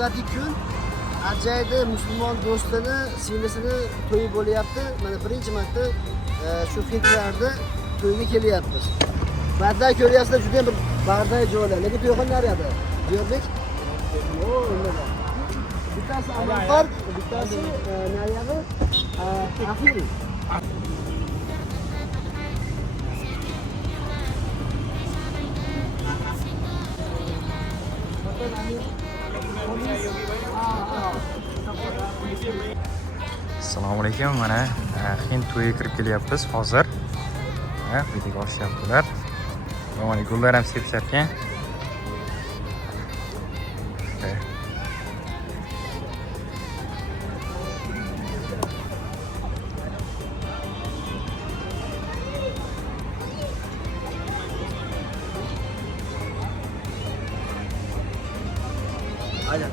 saodatiy kun. Ajoyib musulmon do'stini, singlisini to'yi bo'lyapti. Mana birinchi marta shu hindlarda to'yga kelyapmiz. Ba'zida ko'ryapsizlar, juda bir bag'day joylar. Lekin to'yxonalar yoqda. Diyorbek. Nima? Bittasi Amalfar, bittasi nariyog'i Afiri. Assalomu alaykum. Mana Hind to'yiga kirib kelyapmiz hozir. Videoga olishyaptilar. Mana gullar ham sepishar ekan. Aynen.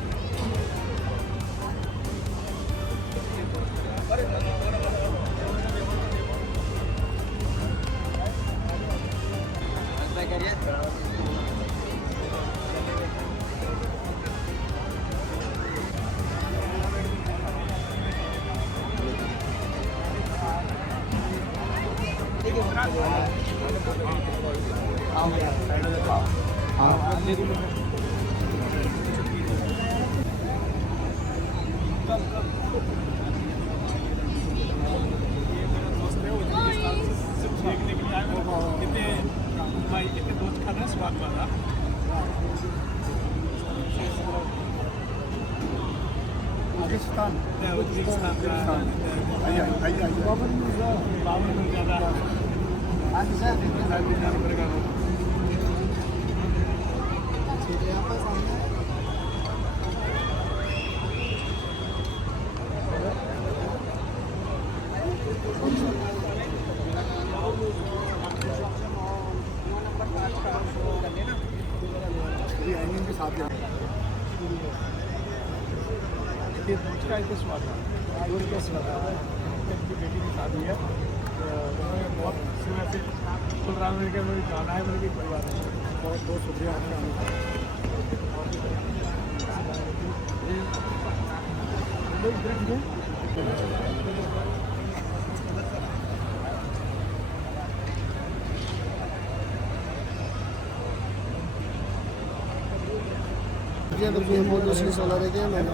Bir mehmon do'stingiz olar ekan, mana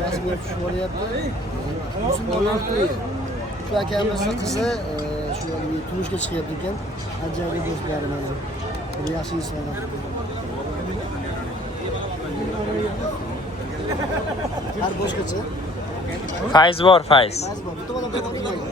rasmga tushib boryapti. Musulmonlar to'yi. Shu akamizni qizi shu yerga turmushga chiqyapti ekan. Ajoyib do'stlari mana. Bir yaxshi insonlar. Har boshqacha. Fayz bor, fayz. Fayz bor. Bitta odam qo'ymaydi.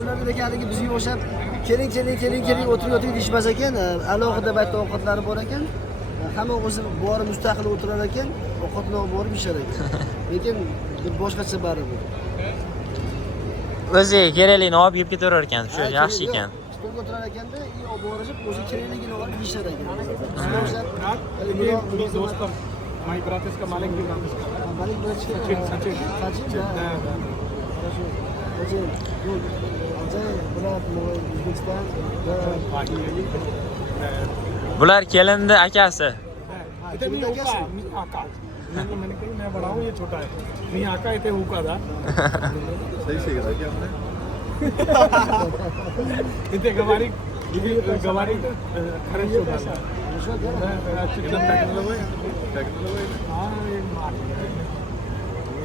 Ular deganligi bizga o'xshab keling o'tirib deyishmas ekan. Alohida baytda ovqatlari bor ekan. Hamma o'zi borib mustaqil o'tirar ekan, ovqatni borib yeyishar ekan. Lekin boshqacha baribir. O'zi kerakligini olib yeb ketaverar ekan. Shu yaxshi ekan. Stolga o'tirar ekanda, olib borishib, o'zi kerakligini olib yeyishar ekan. Dostum my brother इसका मालिक भी नाम इसका Malik Sachin Sachin Bular kelinni akasi. इतने में हुका आका मैंने कही मैं बड़ा हूँ ये छोटा है नहीं आका इतने हुका था सही से करा क्या हमने इतने गवारी खर्च होता है एकदम टेक्नोलॉजी हाँ ये मार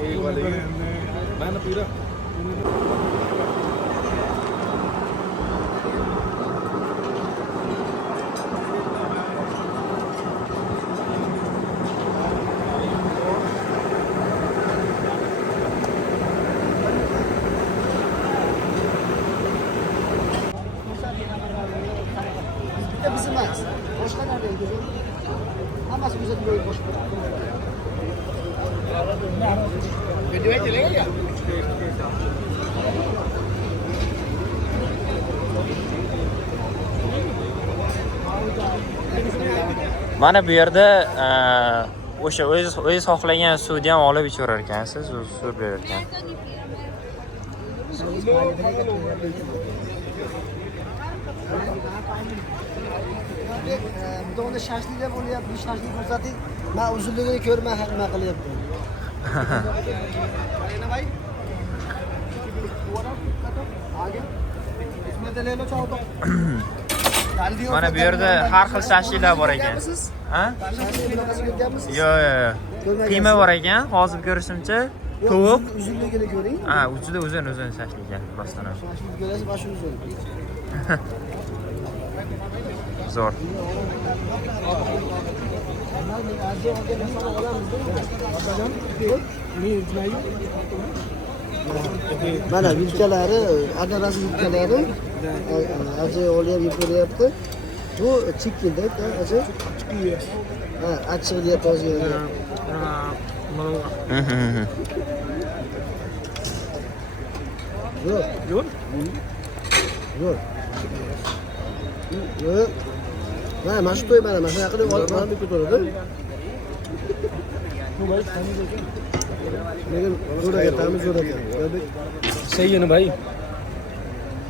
एक वाले मैं ना पूरा Bizim emas. Boshqa narsaga go'zal. Hammasi go'zal bo'lib boshqa. Videoga keling. Mana bu yerda o'sha o'zingiz xohlagan suvni ham olib ichaverar ekansiz, o'zi suv berar ekan. Bitta onda shashliklar bo'lyapti, bu shashlik ko'rsating. Men uzunligini ko'rmay nima qilyapman. Mana bu yerda har xil shashliklar bor ekan. Ha? Yo'q. Qiyma bor ekan, hozir ko'rishimcha tovuq. Uzunligini ko'ring. Ha, uchida uzun shashlik ekan, rostdan ham. Shashlik ko'rasiz, mana shu uzun. Zo'r. Mana yubkalari, agarasi yubkalari ajay olib yuboryapti. Bu chikkilda, ajay. Ha, achchiq deb yozgan. Yo'q. Yo'q. Yo'q. Yo'q. Mana shu to'y mana shunaqa qilib olib ko'taradi. Lekin zo'r ekan, ta'mi zo'r ekan. सही है ना भाई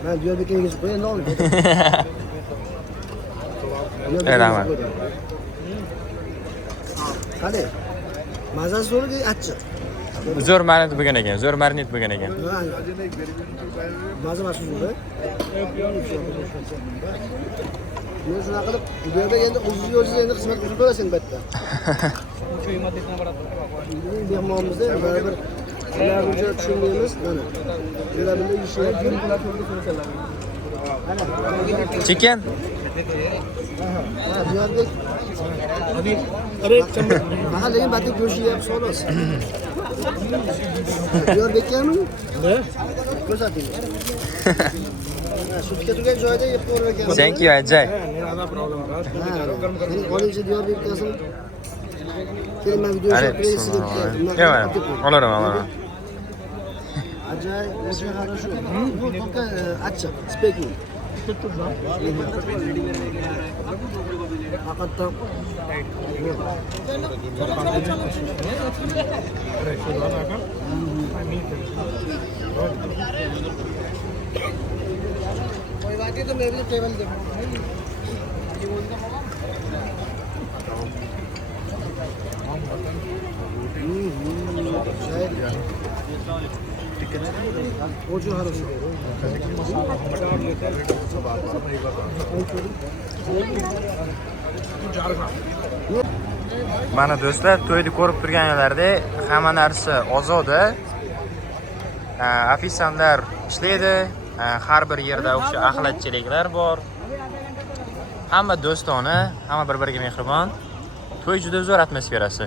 Men Diyorbekirga yetib qo'yay, olib. Rahmat. Qani? Mazasi zo'rki achchiq. Zo'r marinad bo'lgan ekan, zo'r marinad bo'lgan ekan. Maza mana shu zo'r. Men shunaqa qilib Diyorbek endi o'zingiz endi xizmat qilib ko'rasan albatta. Mehmonimizda baribir ular uncha tushunmaymiz. Mana. Ular bunday yeyishyapti. Chicken? Ha, Diyorbek. अरे Chamba Mana lekin batta go'sht yeyapti xolos. Diyorbekmi? है Ko'rsating. Sutga turgan joyda yeb ko'rib ekan. Thank you, Ajay. ज़्यादा प्रॉब्लम था Mening qo'limcha Diyorbekdasin. Keyin men video Hadi, shot sizga bismillah. Olaram. Ajay, очень хорошо. Bu только achchiq, speaking. Haqiqatan कोई बात नहीं तो मेरे लिए टेबल दे очень хорошо. Mana do'stlar, to'yni ko'rib turganlaringlardek, hamma narsa ozoda. Ofitsiantlar ishlaydi, har bir yerda o'sha axlatchiliklar bor. Hamma do'stona, hamma bir-biriga mehribon. To'y juda zo'r atmosferasi.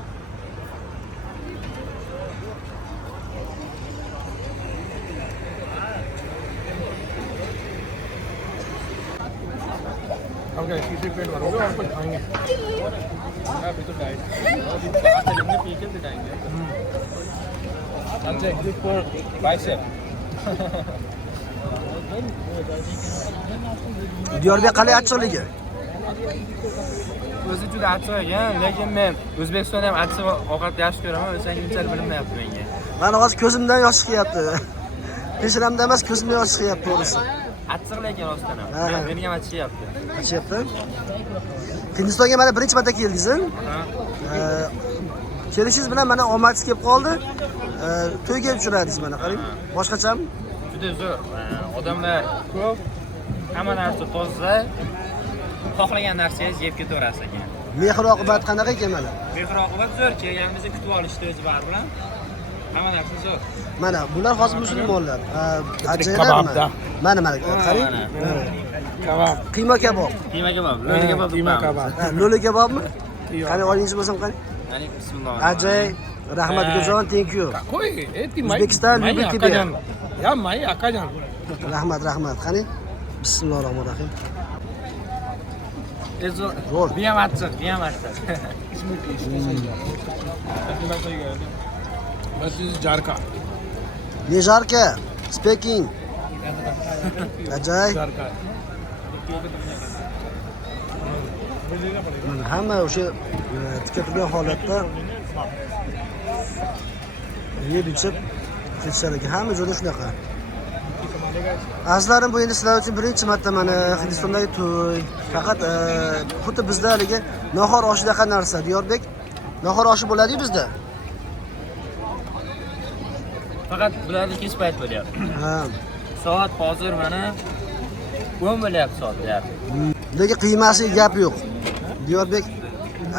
Okay सीधे पेट भरोगे और कुछ खाएंगे अभी तो डाइट चलेंगे पी के जाएंगे अच्छा exit for bicep Diyorbek qalay achchiqligi? O'zi juda achchiq ekan, lekin men O'zbekistonda ham achchiq ovqat yaxshi ko'raman, o'shanga unchalik bilinmayapti menga. Mana hozir ko'zimdan yosh chiqyapti. Peshanamda emas, ko'zimdan yosh chiqyapti to'g'risi. Achchiq lekin rostdan ham. Meni ham achishyapti. Achyapti. Hindistonga mana birinchi marta keldingiz. Kelishingiz bilan mana omadsiz kelib qoldi. To'yga uchradingiz mana qarang. Boshqachami? Juda zo'r. Odamlar ko'p, hamma narsa toza. Xohlagan narsangizni yeb ketaverasiz ekan. Mehr-oqibat qanaqa ekan mana? Mehr-oqibat zo'r, kelganimizda kutib olishdi o'zi baribir. Hamma narsa zo'r. Mana bular hozir musulmonlar. Ajaylar mana qarang. Kebab Qiyma kabob. Qiyma kabob, lo'li kabob. Keema kebab Lo'li kabobmi? Qani olingiz bo'lsam qani? Ya'ni bismillah. Ajay, rahmat Go'zon, thank you. कोई एती माई O'zbekiston माई Lyubiki आका ber. जान या माई आका जान Rahmat. Qani? Bismillahirrohmanirrohim. Zo'r. Bu ham achchiq, bu ham achchiq. बस इस जार का Lejarka, speaking. Ajay. जार का Mana hamma o'sha tugatilgan holatda yeb ichib ketishar ekan. Hamma joyda shunaqa. Azizlarim, bu endi sizlar uchun birinchi marta mana Hindistondagi to'y. Faqat xuddi bizda haligi nahor oshidaqa narsa. Diyorbek, nahor oshi bo'ladi-ku bizda. Faqat bularni kech payt bo'lyapti. Ha. Soat hozir mana 10 bo'lyapti soat deyapti. Lekin qiymasiga gap yo'q. Diyorbek,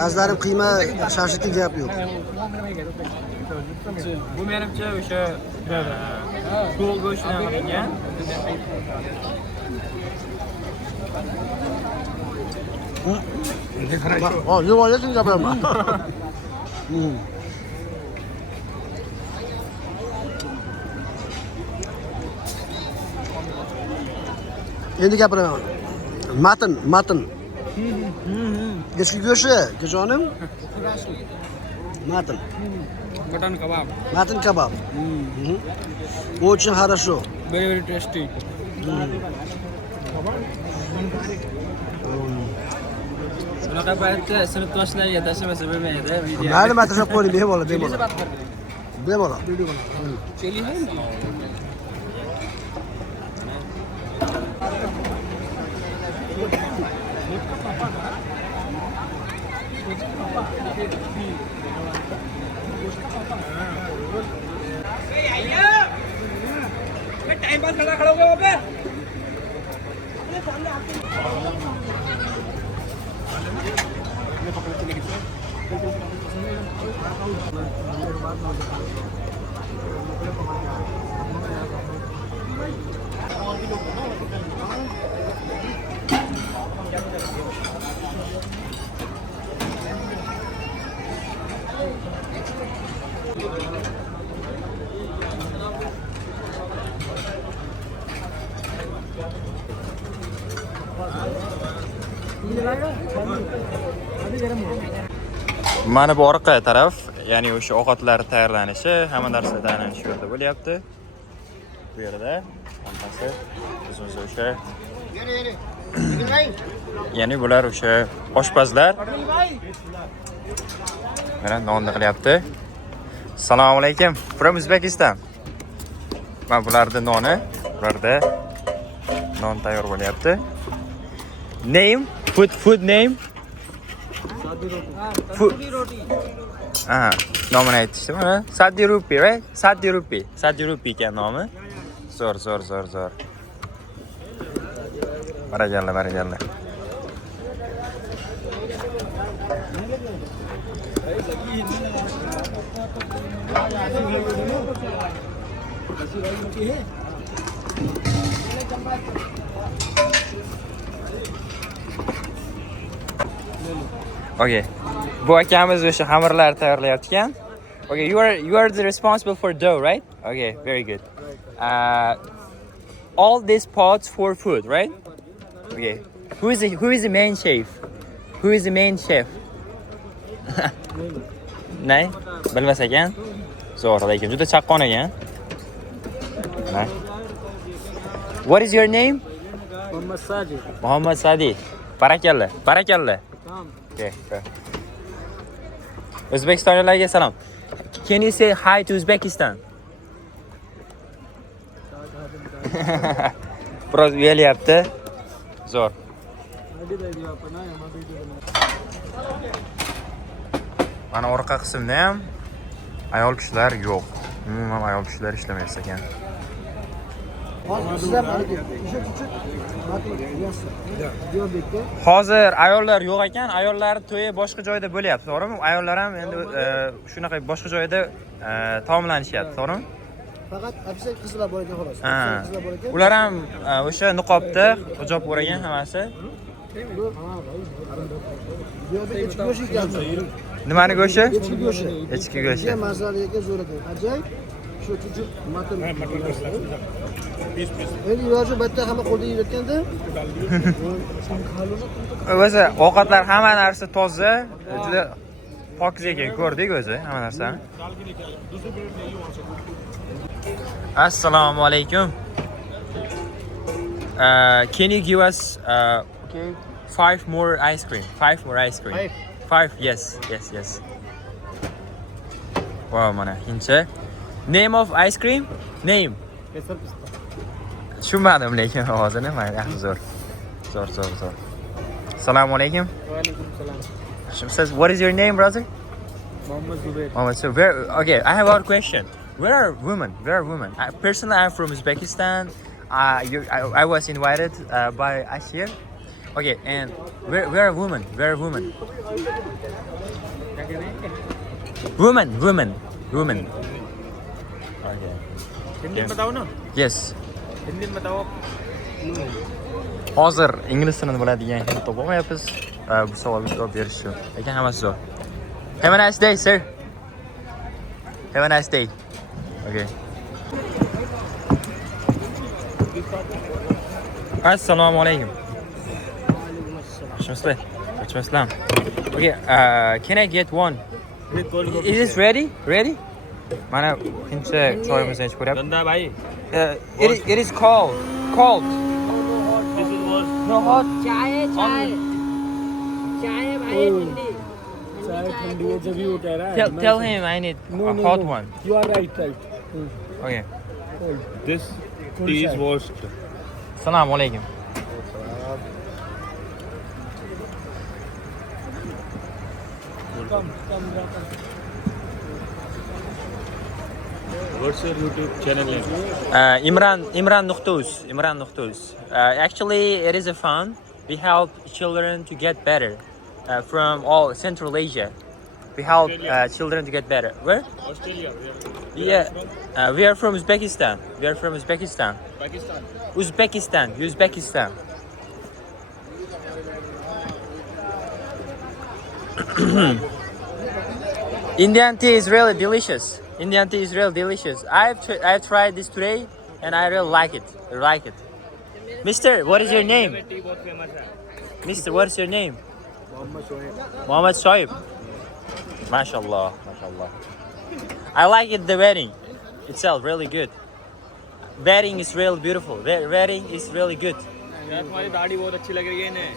azizlarim, qiyma shashlikka gap yo'q. Bu menimcha o'sha qo'l go'shtidan qilingan. Yeb olasizmi gapiraman. Endi gapiraman. Matn. Echki go'shti, jonim. Matn. Mutton kebab. Matn kebab. Очень хорошо. Very tasty. Bunaqa paytda sinfdoshlarga tashlamasa bo'lmaydi video. Mayli, men tashlab qo'ying, bemalol. Bemalol. Chili ham. Time pass खड़ा हो गया वहाँ पे Mana bu orqa taraf, ya'ni o'sha ovqatlar tayyorlanishi, hamma narsadan shu yerda bo'lyapti. Bu yerda hammasi o'zimiz o'sha. Ya'ni bular o'sha oshpazlar. Mana nonni qilyapti. Assalomu alaykum. From Uzbekistan. Mana bularda noni, bularda non tayyor bo'lyapti. Name? Food name? Saddi roti. Aha, nomini aytishdi mana. Saddi rupi, right? Saddi rupi ekan nomi. Zo'r. Barakalla. Okay. Bu akamiz o'sha xamirlar tayyorlayapti ekan. Okay, you are the responsible for dough, right? Okay, very good. All these pots for food, right? Okay. Who is the main chef? Nay, bilmas ekan. Zo'r, lekin juda chaqqon ekan. Nay. What is your name? Muhammad Sadi. Barakalla. Okay. O'zbekistonliklarga salom. Can you say hi to Uzbekistan? Biroz uyalyapti. Zo'r. Mana orqa qismda ham ayol kishilar yo'q. Umuman ayol kishilar ishlamaydi ekan. Hozir ayollar yo'q ekan, ayollar to'yi boshqa joyda bo'lyapti, to'g'rimi? Ayollar ham endi shunaqa boshqa joyda taomlanishyapti, to'g'rimi? Faqat ofisial qizlar bor ekan xolos. Qizlar bor ekan. Ular ham o'sha niqobda hijob o'ragan hammasi. Echki go'shti ekan. Nimani go'shti? Echki go'shti. Echki go'shti. Mazali ekan, zo'r ekan. Ajoyib. Shu chuchuk matn. Endi yo'q, bitta hamma qo'lda yeyotganda. O'zi ovqatlar hamma narsa toza, juda pokiz ekan, ko'rdik o'zi hamma narsani. Assalomu alaykum. Can you give us 5 more ice cream. 5 more ice cream. 5. Yes. Wow, mana hindcha. Name of ice cream? Name. Tushunmadim lekin ovozini. Mana yaxshi zo'r. Zo'r. Assalomu alaykum. Va alaykum salam. Says, what is your name, brother? Muhammad Zubair. Oh, so okay, I have one question. Where are women? Personally, I'm from Uzbekistan. I was invited by Ashir. Okay, and where are women? Women. Okay. Hindi में बताओ ना. Yes. हिंदी में बताओ. Hozir ingliz tilini biladigan hind topolmayapmiz. Bu savolga javob berish uchun. Lekin hammasi zo'r. Have a nice day, sir. Have a nice day. Okay. Assalomu alaykum. Ashmaslar. Okay, can I get one? Is this ready? Mana hindcha choyimizni ichib ko'ryapmiz. गंदा भाई. It is cold. This is was. No hot. चाय है भाई ठंडी चाय ठंडी है जब ये कह रहा है. Tell him I need a hot one. You are right. Okay. This tea is washed. Assalomu alaykum. What's your YouTube channel name? Imran Nuqtuz. Actually, it is a fund. We help children to get better from all Central Asia. We help children to get better. Where? Australia. Yeah, we are from Uzbekistan. Uzbekistan. Indian tea is really delicious. I've tried this today and I really like it. Mister, what is your name? Tea बहुत famous है. Mister, what is your name? Muhammad Shoaib. Muhammad Shoaib. Mashallah. I like it, the wedding itself, really good. Wedding is really beautiful. Wedding is really good. यार तुम्हारी दाढ़ी बहुत अच्छी लग रही है इन्हें.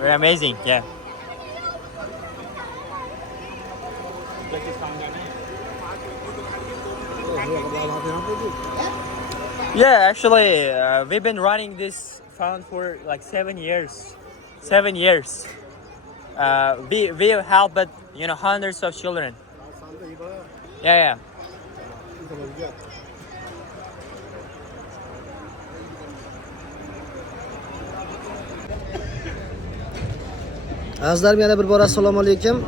Very amazing, yeah. Yeah, actually, we've been running this fund for like 7 years. We have helped, hundreds of children. Yeah. Azizlarim, yana bir bor assalomu alaykum.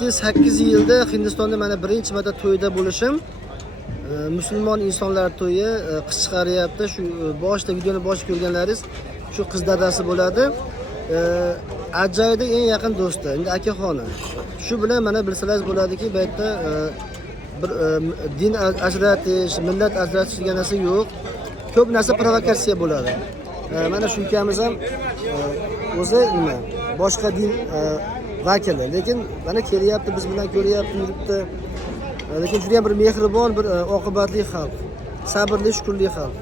7-8 yilda Hindistonda mana birinchi marta to'yda bo'lishim. Musulmon insonlar to'yi qiz chiqaryapti. Shu boshida videoni boshida ko'rganlaringiz shu qiz dadasi bo'ladi. Ajayda eng yaqin do'sti, endi akaxoni. Shu bilan mana bilsangiz bo'ladiki, bu yerda bir din ajratish, millat ajratish degan narsa yo'q. Ko'p narsa provokatsiya bo'ladi. Mana shu ukamiz ham o'zi nima boshqa din vakili, lekin mana kelyapti, biz bilan ko'ryapti, yuribdi. Lekin juda ham bir mehribon, bir oqibatli xalq, sabrli, shukrli xalq.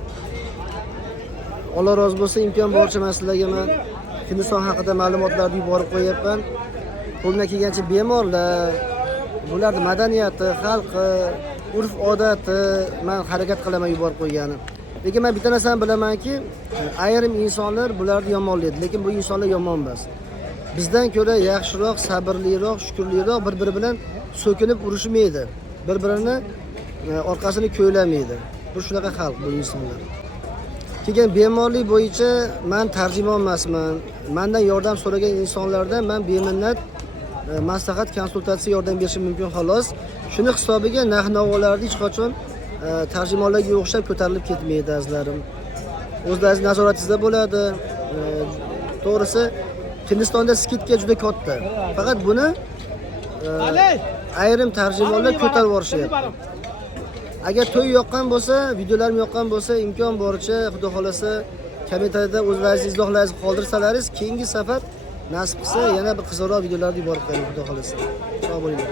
Alloh rozi bo'lsin, imkon boricha men sizlarga Hindiston haqida ma'lumotlarni yuborib qo'yapman. Qo'limdan kelgancha bemorlar, bularning madaniyati, xalqi, urf-odati men harakat qilaman yuborib qo'ygani. Lekin men bitta narsani bilamanki, ayrim insonlar bularni yomonlaydi, lekin bu insonlar yomon emas. Bizdan ko'ra yaxshiroq, sabrliroq, shukrliroq, bir-biri bilan so'kinib urushmaydi. Bir-birini orqasini ko'ylamaydi. Bu shunaqa xalq, bu insonlar. Keyin bemorlik bo'yicha men tarjimon emasman. Mendan yordam so'ragan insonlardan men beminnat maslahat, konsultatsiya yordam berishim mumkin xolos. Shuni hisobiga narx-navolarni hech qachon tarjimonlarga o'xshab ko'tarilib ketmaydi azizlarim. O'zlaringiz nazoratingizda bo'ladi. To'g'risi, Hindistonda skidka juda katta. Faqat buni ayrim tarjimonlar ko'tarib yuborishyapti. Agar to'y yoqqan bo'lsa, videolarim yoqqan bo'lsa, imkon boricha xudo xolasa kommentariyada o'zlaringiz izohlaringizni qoldirsalaringiz, keyingi safar nasib qilsa yana bir qiziqroq videolarni yuborib qo'yaman xudo xolasa. Sog' bo'linglar.